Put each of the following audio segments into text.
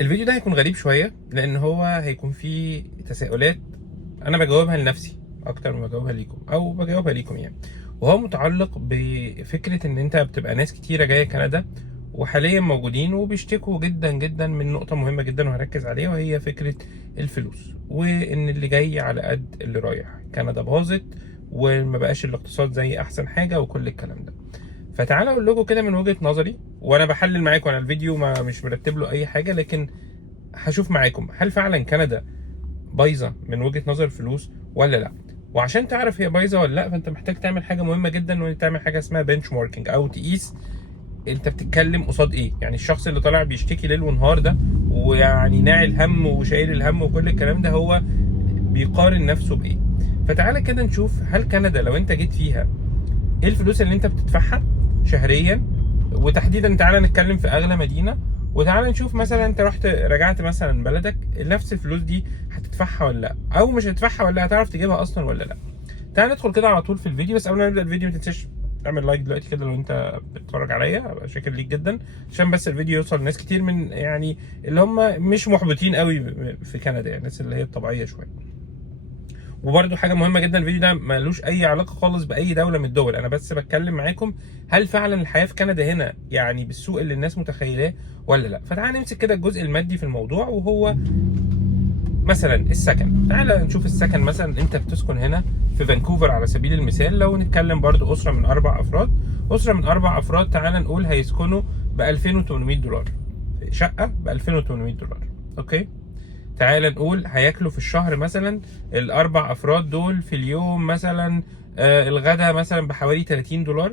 الفيديو ده هيكون غريب شوية لأن هو هيكون فيه تساؤلات أنا بجاوبها لنفسي أكتر ما بجاوبها ليكم أو بجاوبها ليكم يعني. وهو متعلق بفكرة إن أنت بتبقى ناس كتيرة جاية كندا وحاليا موجودين وبيشتكوا جدا جدا من نقطة مهمة جدا وهركز عليها، وهي فكرة الفلوس، وإن اللي جاي على قد اللي رايح. كندا باظت وما بقاش الاقتصاد زي أحسن حاجة وكل الكلام ده. فتعالى اقول لكم كده من وجهة نظري، وانا بحلل معاكم. انا الفيديو ما مش مرتب له اي حاجه، لكن هشوف معاكم هل فعلا كندا بايظه من وجهة نظر الفلوس ولا لا. وعشان تعرف هي بايظه ولا لا، فانت محتاج تعمل حاجه مهمه جدا، وهي تعمل حاجه اسمها بنش ماركينج، او تقيس انت بتتكلم قصاد ايه. يعني الشخص اللي طالع بيشتكي ليل ونهار ده، ويعني ناعي الهم وشايل الهم وكل الكلام ده، هو بيقارن نفسه بايه. فتعالى كده نشوف هل كندا لو انت جيت فيها ايه الفلوس اللي انت بتدفعها شهريا. وتحديدا تعالى نتكلم في اغلى مدينه، وتعالى نشوف مثلا انت رحت رجعت مثلا بلدك، نفس الفلوس دي هتدفعها ولا لا، او مش هتدفعها ولا هتعرف تجيبها اصلا ولا لا. تعالى ندخل كده على طول في الفيديو. بس قبل ما نبدا الفيديو ما تنساش تعمل لايك دلوقتي كده لو انت بتتفرج عليا، ابقى شاكر ليك جدا، عشان بس الفيديو يوصل لناس كتير من يعني اللي هم مش محبطين قوي في كندا، يعني الناس اللي هي الطبيعيه شويه. وبرده حاجه مهمه جدا، الفيديو ده ملوش اي علاقه خالص باي دوله من الدول، انا بس بتكلم معاكم هل فعلا الحياه في كندا هنا يعني بالسوء اللي الناس متخيلاه ولا لا. فتعالى نمسك كده الجزء المادي في الموضوع، وهو مثلا السكن. تعالى نشوف السكن. مثلا انت بتسكن هنا في فانكوفر على سبيل المثال، لو نتكلم برضو اسره من 4 افراد. اسره من 4 افراد تعالى نقول هيسكنوا ب 2800 دولار، شقه ب 2800 دولار. اوكي. تعالى نقول هياكلوا في الشهر مثلا ال4 افراد دول في اليوم مثلا الغدا مثلا بحوالي 30 دولار،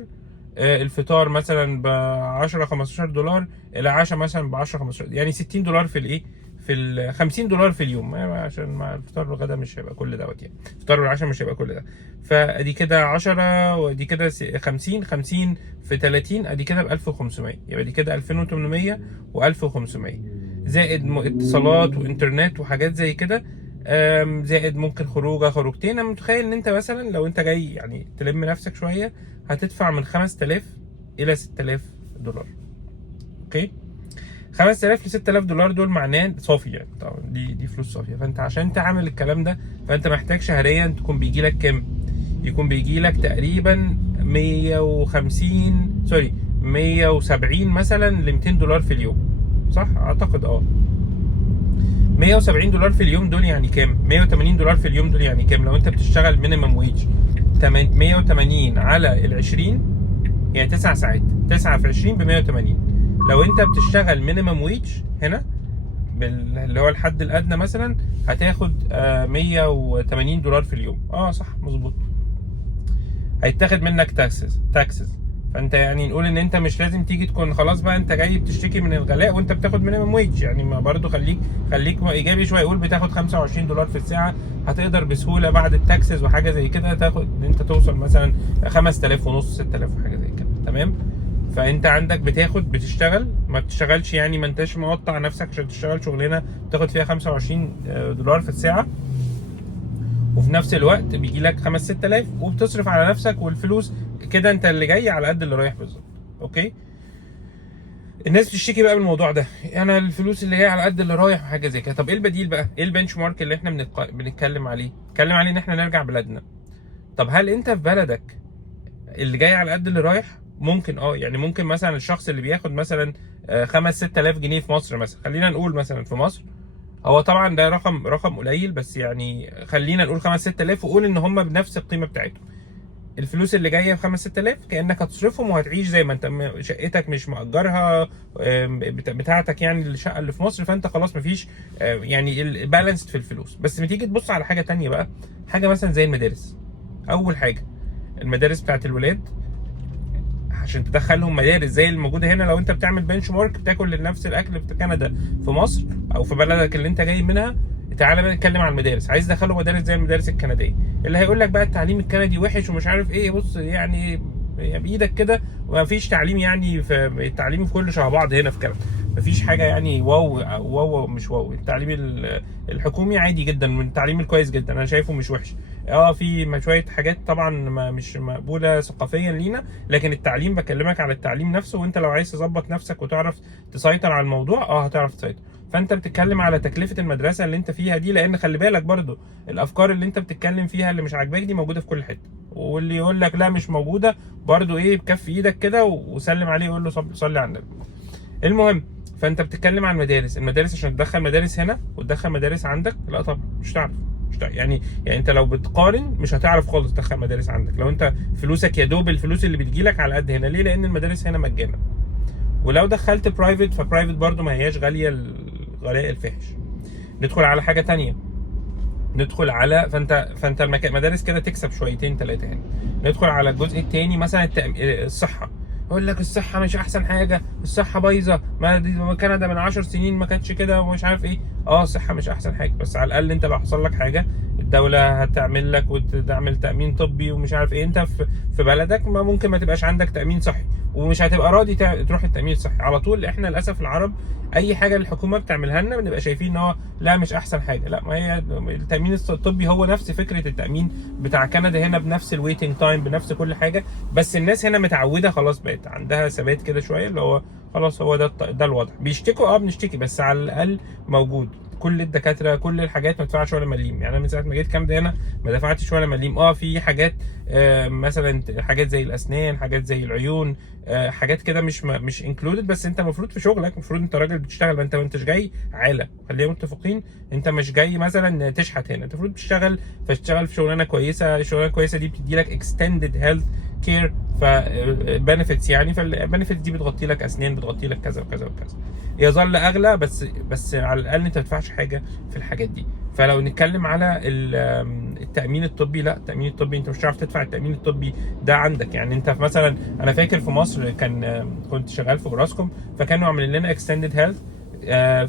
الفطار مثلا ب 10 15 دولار، العشاء مثلا ب 10 15، يعني 60 دولار في الايه، في ال 50 دولار في اليوم، عشان مع الفطار والغدا مش هيبقى كل دوت، يعني الفطار والعشاء مش هيبقى كل ده. فادي كده 10 وادي كده 50 50 في 30، ادي كده ب 1500، يبقى دي كده 2800 و1500، زائد اتصالات وانترنت وحاجات زي كده. زائد ممكن خروجه خروجتين. انا متخيل ان انت مثلا لو انت جاي يعني تلم نفسك شويه، هتدفع من 5000 الى 6000 دولار. اوكي. 5000 ل 6000 دولار دول معناه صافي، يعني طبعا دي فلوس صافيه. فانت عشان تعمل الكلام ده، فانت محتاج شهريا تكون بيجي لك كام؟ يكون بيجي لك تقريبا 150 سوري 170 مثلا ل 200 دولار في اليوم، صح اعتقد. 170 دولار في اليوم دول يعني كام؟ 180 دولار في اليوم دول يعني كام؟ لو انت بتشتغل مينيمم ويج 180 على ال 20، يعني 9 ساعات، 9 في 20 ب 180. لو انت بتشتغل مينيمم ويج هنا اللي هو الحد الادنى مثلا، هتاخد 180 دولار في اليوم. صح مظبوط. هيتاخد منك تاكسز. فانت يعني نقول ان انت مش لازم تيجي تكون خلاص بقى انت جاي بتشتكي من الغلاء وانت بتاخد مينيمم ويج، يعني ما برضو خليك ايجابي شويه. يقول بتاخد 25 دولار في الساعه، هتقدر بسهوله بعد التاكسز وحاجه زي كده تاخد ان انت توصل مثلا 5000 ونص 6000 وحاجه زي كده. تمام. فانت عندك بتشتغل، ما بتشتغلش يعني ما انتش مقطع نفسك عشان تشتغل شغلانه تاخد فيها 25 دولار في الساعه، وفي نفس الوقت بيجي لك 5 6000 وبتصرف على نفسك والفلوس كده. انت اللي جاي على قد اللي رايح بالظبط. اوكي. الناس بتشتكي بقى بالموضوع ده، انا الفلوس اللي جايه على قد اللي رايح وحاجه زي كده. طب ايه البديل بقى؟ ايه البنش مارك اللي احنا بنتكلم عليه؟ بنتكلم عليه ان احنا نرجع بلدنا. طب هل انت في بلدك اللي جاي على قد اللي رايح؟ ممكن يعني ممكن مثلا الشخص اللي بياخد مثلا 5 6000 جنيه في مصر مثلا، خلينا نقول مثلا في مصر، هو طبعا ده رقم قليل، بس يعني خلينا نقول 5 6000 وقول ان هم بنفس القيمه بتاعتهم. الفلوس اللي جايه ب 5 6000 كانك هتصرفهم وهتعيش زي ما انت، شقتك مش مأجرها بتاعتك، يعني الشقه اللي في مصر. فانت خلاص مفيش يعني البالانس في الفلوس. بس ما تيجي تبص على حاجه تانية بقى، حاجه مثلا زي المدارس. اول حاجه المدارس بتاعت الولاد، عشان تدخلهم مدارس زي الموجوده هنا. لو انت بتعمل بنش مارك بتاكل نفس الاكل في كندا في مصر او في بلدك اللي انت جاي منها، تعالى بقى نتكلم عن المدارس. عايز تدخله مدارس زي المدارس الكنديه، اللي هيقول لك بقى التعليم الكندي وحش ومش عارف ايه. بص يعني بايدك كده، ومفيش تعليم، يعني في التعليم في كل شبه بعض هنا في كندا. مفيش حاجه يعني واو واو مش واو. التعليم الحكومي عادي جدا، من التعليم الكويس جدا انا شايفه مش وحش. في شويه حاجات طبعا مش مقبوله ثقافيا لينا، لكن التعليم بكلمك على التعليم نفسه. وانت لو عايز تظبط نفسك وتعرف تسيطر على الموضوع هتعرف تسيطر. فانت بتتكلم على تكلفه المدرسه اللي انت فيها دي، لان خلي بالك برضو الافكار اللي انت بتتكلم فيها اللي مش عاجباك دي موجوده في كل حته، واللي يقول لك لا مش موجوده برضو ايه بكف ايدك كده وسلم عليه يقول له صلي على النبي. المهم، فانت بتتكلم عن المدارس عشان تدخل مدارس هنا وتدخل مدارس عندك، لا طبعا مش هتعرف. يعني انت لو بتقارن مش هتعرف خالص تدخل مدارس عندك لو انت فلوسك يا دوب الفلوس اللي بتجيلك على قد هنا. ليه؟ لان المدارس هنا مجانا، ولو دخلت برايفت فبرايفت برضو ما هياش غاليه الغلاء الفاحش. ندخل على حاجه تانية، ندخل على فانت المدارس كده تكسب شويتين ثلاثه هنا. ندخل على الجزء الثاني مثلا الصحه. يقول لك الصحه مش احسن حاجه، الصحه بايظه، ما كندا من 10 سنين ما كانتش كده ومش عارف ايه. الصحه مش احسن حاجه، بس على الاقل انت لو حصل لك حاجه الدوله هتعمل لك وتعمل تامين طبي ومش عارف ايه. انت في بلدك ما ممكن ما تبقاش عندك تامين صحي ومش هتبقى راضي تروح التامين الصحي على طول. احنا للاسف العرب اي حاجه الحكومه بتعملها لنا بنبقى شايفين ان هو لا مش احسن حاجه. لا، ما هي التامين الطبي هو نفس فكره التامين بتاع كندا هنا، بنفس الويتنج تايم، بنفس كل حاجه. بس الناس هنا متعوده خلاص، بقت عندها ثبات كده شويه، اللي هو خلاص هو ده الوضع. بيشتكوا بنشتكي بس على الاقل موجود كل الدكاتره، كل الحاجات ما تدفعش ولا مليم. يعني انا من ساعه ما جيت كندا هنا ما دفعتش ولا مليم. في حاجات مثلا حاجات زي الاسنان، حاجات زي العيون، حاجات كده مش انكلودد. بس انت المفروض في شغلك، المفروض انت راجل بتشتغل، ما انتش جاي عاله، خلينا متفقين. انت مش جاي مثلا تشحت هنا، انت المفروض تشتغل، فاشتغل في شغلانه كويسه. الشغلانه الكويسه دي بتدي لك اكستندد هيلث كير فبنفيتس، يعني فالبنفيتس دي بتغطي لك اسنان، بتغطي لك كذا وكذا وكذا. يظل اغلى بس على الاقل انت ما تدفعش حاجه في الحاجات دي. فلو نتكلم على التامين الطبي، لا التامين الطبي انت مش هتعرف تدفع التامين الطبي ده عندك. يعني انت مثلا انا فاكر في مصر كنت شغال في اوراسكوم، فكانوا عاملين لنا اكستندد هيلث،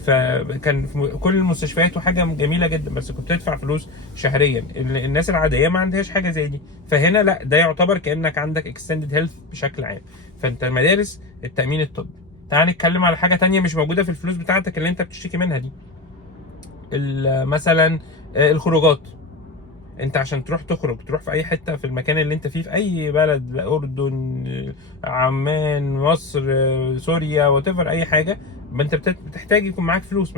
فكان في كل المستشفيات وحاجه جميله جدا، بس كنت تدفع فلوس شهريا. الناس العاديه ما عندهاش حاجه زي دي. فهنا لا، ده يعتبر كانك عندك اكستندد هيلث بشكل عام. فانت المدارس، التامين الطبي. تعال نتكلم على حاجه تانية مش موجوده في الفلوس بتاعتك اللي انت بتشتكي منها دي، مثلا الخروجات. انت عشان تروح في اي حته في المكان اللي انت فيه، في اي بلد، اردن، عمان، مصر، سوريا، واتيفر اي حاجه، ما انت بتحتاج يكون معاك فلوس.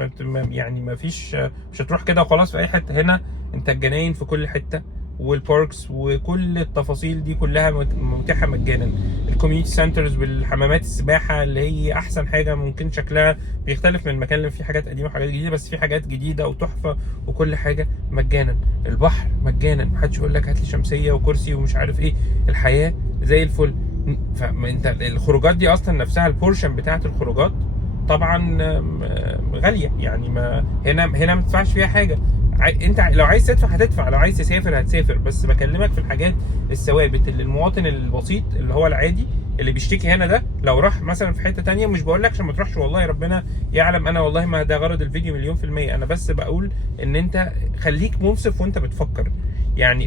يعني ما فيش، مش هتروح كده وخلاص في اي حته. هنا انت الجناين في كل حته، والباركس وكل التفاصيل دي كلها متاحه مجانا. الكوميونتي سنترز والحمامات السباحه اللي هي احسن حاجه ممكن. شكلها بيختلف من مكان، اللي فيه حاجات قديمه وحاجات جديده، بس في حاجات جديده وتحفه وكل حاجه مجانا. البحر مجانا، محدش يقول لك هات لي شمسيه وكرسي ومش عارف ايه. الحياه زي الفل. فانت الخروجات دي اصلا نفسها البورشن بتاعت الخروجات طبعا غاليه. يعني هنا ما تدفعش فيها حاجه. انت لو عايز تدفع هتدفع، لو عايز تسافر هتسافر. بس بكلمك في الحاجات الثوابت اللي المواطن البسيط اللي هو العادي اللي بيشتكي هنا ده لو راح مثلا في حته تانية، مش بقول لك عشان ما تروحش، والله ربنا يعلم، انا والله ما ده غرض الفيديو مليون في المية. انا بس بقول ان انت خليك منصف وانت بتفكر. يعني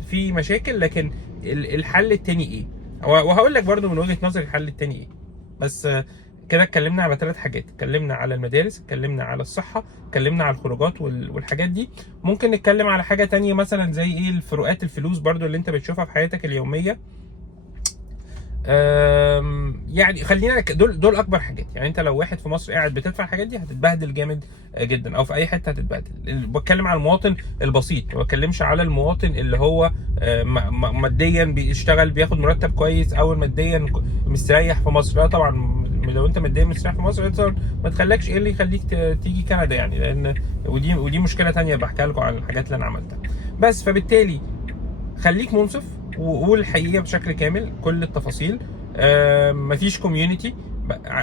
في مشاكل، لكن الحل التاني ايه؟ وهقول لك برضو من وجهة نظري الحل التاني ايه. بس كده اتكلمنا على 3 حاجات، اتكلمنا على المدارس، اتكلمنا على الصحة، اتكلمنا على الخروجات والحاجات دي. ممكن نتكلم على حاجة تانية مثلا زي ايه؟ الفروقات الفلوس برضو اللي انت بتشوفها في حياتك اليومية. يعني خلينا دول اكبر حاجات. يعني انت لو واحد في مصر قاعد بتدفع الحاجات دي هتتبهدل جامد جدا، او في اي حته هتتبهدل. بتكلم على المواطن البسيط، ما بتكلمش على المواطن اللي هو ماديا بيشتغل بياخد مرتب كويس او ماديا مستريح في مصر. لا طبعا، لو انت ماديا مستريح في مصر ما تخليكش ايه اللي يخليك تيجي كندا يعني. لان ودي مشكله تانية بحكي لكم عن الحاجات اللي انا عملتها. بس فبالتالي خليك منصف وقول الحقيقه بشكل كامل، كل التفاصيل. مفيش كوميونتي.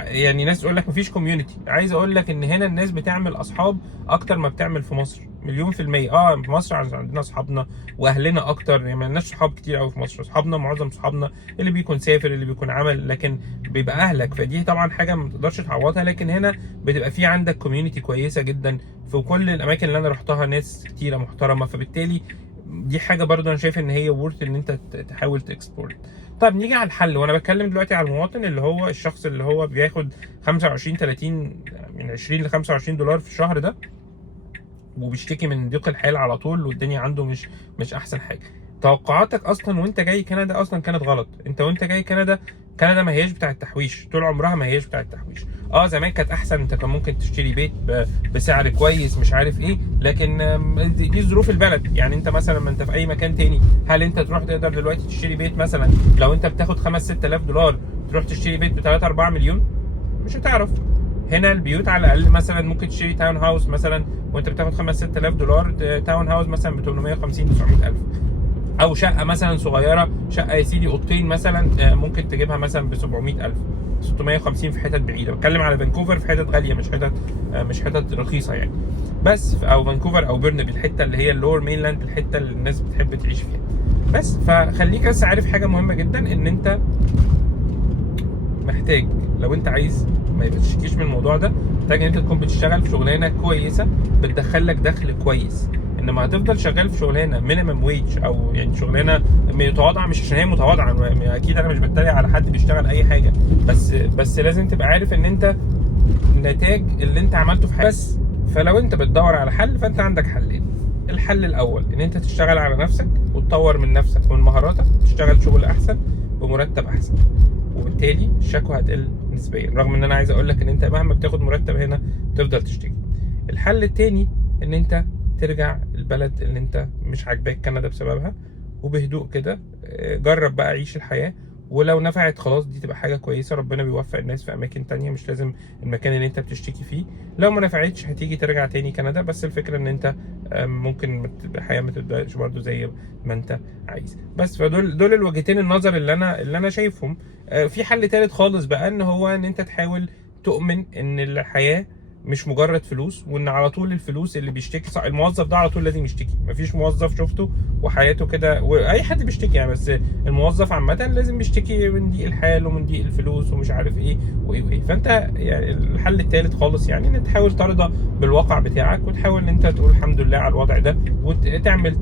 يعني ناس تقول لك مفيش كوميونتي، عايز اقول لك ان هنا الناس بتعمل اصحاب اكتر ما بتعمل في مصر مليون في المية. في مصر عندنا اصحابنا واهلنا اكتر، يعني ما لناش صحاب كتير قوي في مصر. اصحابنا معظم صحابنا اللي بيكون سافر، اللي بيكون عمل، لكن بيبقى اهلك. فدي طبعا حاجه ما تقدرش تعوضها. لكن هنا بتبقى في عندك كوميونتي كويسه جدا في كل الاماكن اللي انا رحتها، ناس كتيره محترمه. فبالتالي دي حاجه برضو انا شايف ان هي ورث ان انت تحاول تكسبورت. طب نيجي على الحل، وانا بتكلم دلوقتي على المواطن اللي هو الشخص اللي هو بياخد 25 30 من 20 ل 25 دولار في الشهر ده، وبيشتكي من ضيق الحال على طول، والدنيا عنده مش احسن حاجه. توقعاتك اصلا وانت جاي كندا اصلا كانت غلط. انت وانت جاي كندا كندا ما هياش بتاع التحويش، طول عمرها ما هياش بتاع التحويش. زمان كانت احسن، انت كان ممكن تشتري بيت بسعر كويس مش عارف ايه، لكن دي ظروف البلد. يعني انت مثلا ما انت في اي مكان تاني، هل انت تروح تقدر دلوقتي تشتري بيت مثلا لو انت بتاخد 5-6000 دولار تروح تشتري بيت ب 3-4 مليون؟ مش هتعرف. هنا البيوت على الاقل مثلا ممكن تشتري تاون هاوس مثلا وانت بتاخد 5-6000 دولار، تاون هاوس مثلا ب 850-900 الف، او شقه مثلا صغيره، شقه يا سيدي اوضتين مثلا ممكن تجيبها مثلا ب 700 الف، 650 في حتت بعيده. بتكلم على فانكوفر، في حتت غاليه، مش حتت رخيصه يعني. بس او فانكوفر او بيرنبي، الحته اللي هي اللور مينلاند، الحته اللي الناس بتحب تعيش فيها. بس فخليك بس عارف حاجه مهمه جدا، ان انت محتاج لو انت عايز ما تشتكيش من الموضوع ده، محتاج ان انت تكون بتشتغل في شغلانه كويسه بتدخل لك دخل كويس. انما هتفضل شغال في شغلانه مينيمم ويج، او يعني شغلانه متواضعه، مش عشان هي متواضعه، اكيد انا مش بتريق على حد بيشتغل اي حاجه، بس لازم تبقى عارف ان انت نتاج اللي انت عملته في حياتك بس. فلو انت بتدور على حل، فانت عندك حلين. الحل الاول ان انت تشتغل على نفسك وتطور من نفسك ومن مهاراتك، تشتغل شغل احسن بمرتب احسن، وبالتالي الشكوى هتقل نسبيا، رغم ان انا عايز اقول لك ان انت مهما بتاخد مرتب هنا تفضل تشتكي. الحل التاني ان انت ترجع البلد اللي انت مش عاجباك كندا بسببها، وبهدوء كده جرب بقى عيش الحياة، ولو نفعت خلاص دي تبقى حاجة كويسة، ربنا بيوفق الناس في أماكن تانية، مش لازم المكان اللي أنت بتشتكي فيه. لو ما نفعتش هتيجي ترجع تاني كندا، بس الفكرة إن أنت ممكن الحياة ما تبدأش برضه زي ما أنت عايز. بس فدول الوجهتين النظر اللي أنا شايفهم. في حل تالت خالص بقى، إن هو إن أنت تحاول تؤمن إن الحياة مش مجرد فلوس، وان على طول الفلوس اللي بيشتكي صح، الموظف ده على طول لازم يشتكي. مفيش موظف شفته وحياته كده، واي حد بيشتكي يعني، بس الموظف عامه لازم يشتكي من ضيق الحال ومن ضيق الفلوس ومش عارف ايه وايه وايه. فانت يعني الحل الثالث خالص يعني ان تحاول ترضى بالواقع بتاعك، وتحاول ان انت تقول الحمد لله على الوضع ده، وتعمل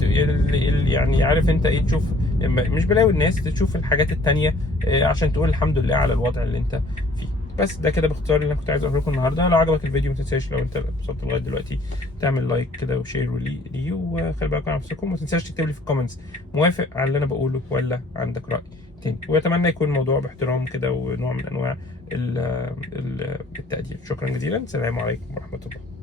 يعني عارف انت ايه، تشوف مش بلاوي الناس، تشوف الحاجات التانية عشان تقول الحمد لله على الوضع اللي انت فيه. بس ده كده باختصار اللي انا كنت عايز اقوله لكم النهارده. لو عجبك الفيديو ما تنساش، لو انت وصلت لغايه دلوقتي، تعمل لايك كده وشير ليه، وخلي بالكم على نفسكم. وما تنساش تكتب لي في الكومنتس موافق على اللي انا بقوله ولا عندك راي تاني. واتمنى يكون الموضوع باحترام كده ونوع من انواع التقدير. شكرا جزيلا، السلام عليكم ورحمه الله.